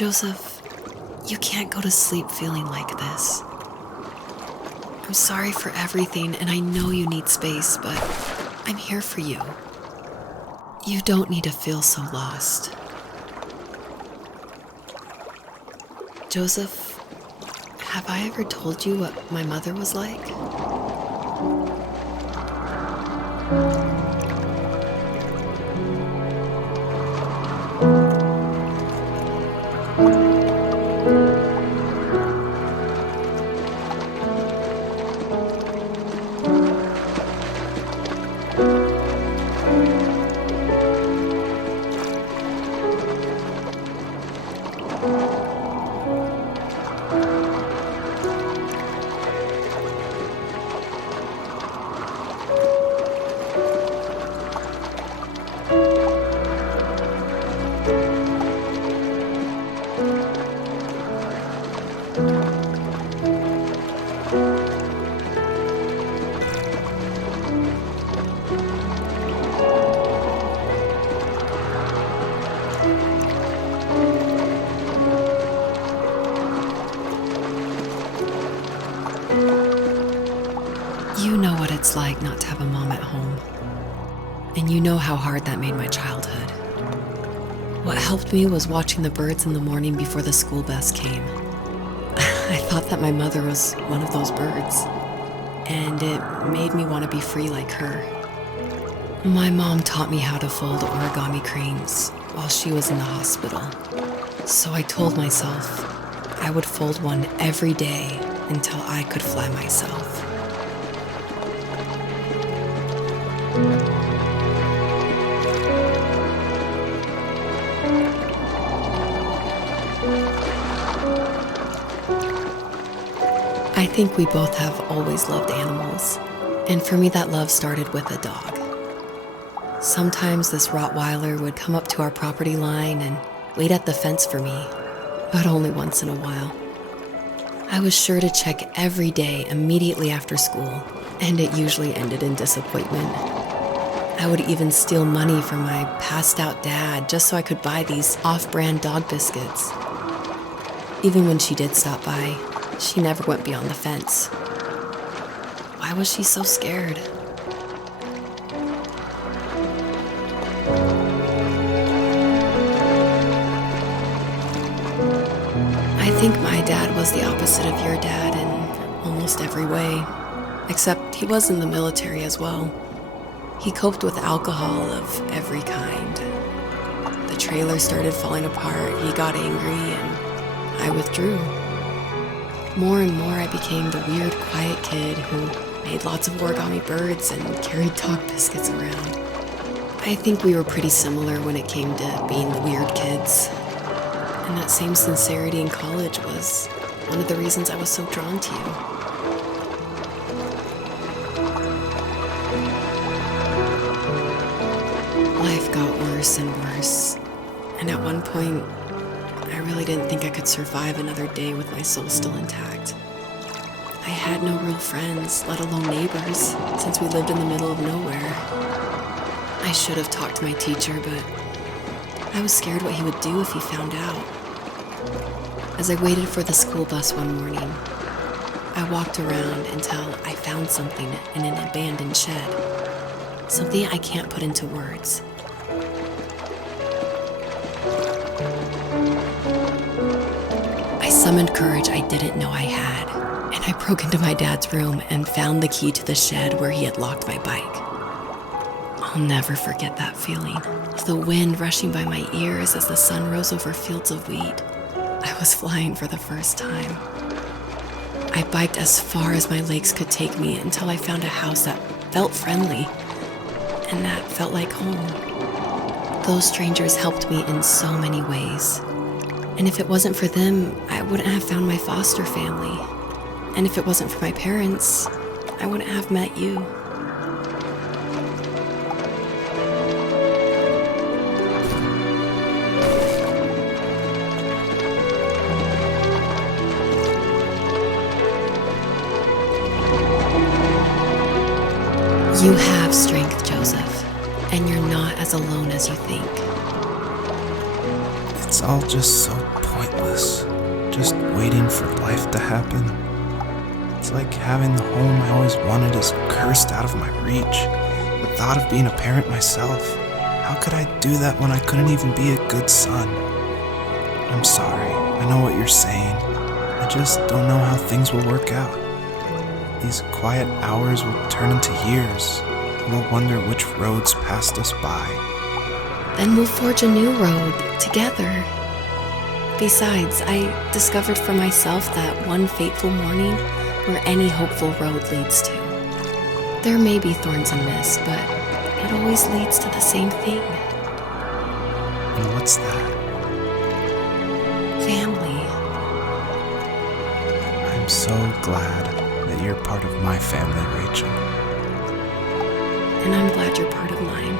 Joseph, you can't go to sleep feeling like this. I'm sorry for everything, and I know you need space, but I'm here for you. You don't need to feel so lost. Joseph, have I ever told you what my mother was like? You know what it's like not to have a mom at home. And you know how hard that made my childhood. What helped me was watching the birds in the morning before the school bus came. I thought that my mother was one of those birds, and it made me want to be free like her. My mom taught me how to fold origami cranes while she was in the hospital. So I told myself I would fold one every day until I could fly myself. I think we both have always loved animals, and for me that love started with a dog. Sometimes this Rottweiler would come up to our property line and wait at the fence for me, but only once in a while. I was sure to check every day immediately after school, and it usually ended in disappointment. I would even steal money from my passed-out dad just so I could buy these off-brand dog biscuits. Even when she did stop by, she never went beyond the fence. Why was she so scared? I think my dad was the opposite of your dad in almost every way, except he was in the military as well. He coped with alcohol of every kind. The trailer started falling apart, he got angry, and I withdrew. More and more I became the weird, quiet kid who made lots of origami birds and carried dog biscuits around. I think we were pretty similar when it came to being the weird kids. And that same sincerity in college was one of the reasons I was so drawn to you. Life got worse and worse, and at one point, I really didn't think I could survive another day with my soul still intact. I had no real friends, let alone neighbors, since we lived in the middle of nowhere. I should have talked to my teacher, but I was scared what he would do if he found out. As I waited for the school bus one morning, I walked around until I found something in an abandoned shed. Something I can't put into words. I summoned courage I didn't know I had, and I broke into my dad's room and found the key to the shed where he had locked my bike. I'll never forget that feeling of the wind rushing by my ears as the sun rose over fields of wheat. I was flying for the first time. I biked as far as my legs could take me until I found a house that felt friendly, and that felt like home. Those strangers helped me in so many ways. And if it wasn't for them, I wouldn't have found my foster family. And if it wasn't for my parents, I wouldn't have met you. You have strength, Joseph, and you're not as alone as you think. It's all just so pointless. pointless, just waiting for life to happen. It's like having the home I always wanted is cursed out of my reach. The thought of being a parent myself, how could I do that when I couldn't even be a good son? I'm sorry, I know what you're saying. I just don't know how things will work out. These quiet hours will turn into years, and we'll wonder which roads passed us by. Then we'll forge a new road together. Besides, I discovered for myself that one fateful morning where any hopeful road leads to. There may be thorns and mist, but it always leads to the same thing. And what's that? Family. I'm so glad that you're part of my family, Rachel. And I'm glad you're part of mine.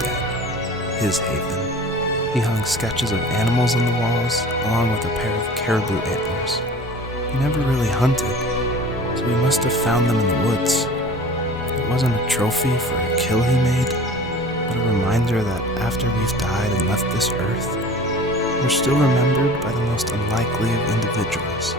dead, his haven. He hung sketches of animals on the walls, along with a pair of caribou antlers. He never really hunted, so we must have found them in the woods. It wasn't a trophy for a kill he made, but a reminder that after we've died and left this earth, we're still remembered by the most unlikely of individuals.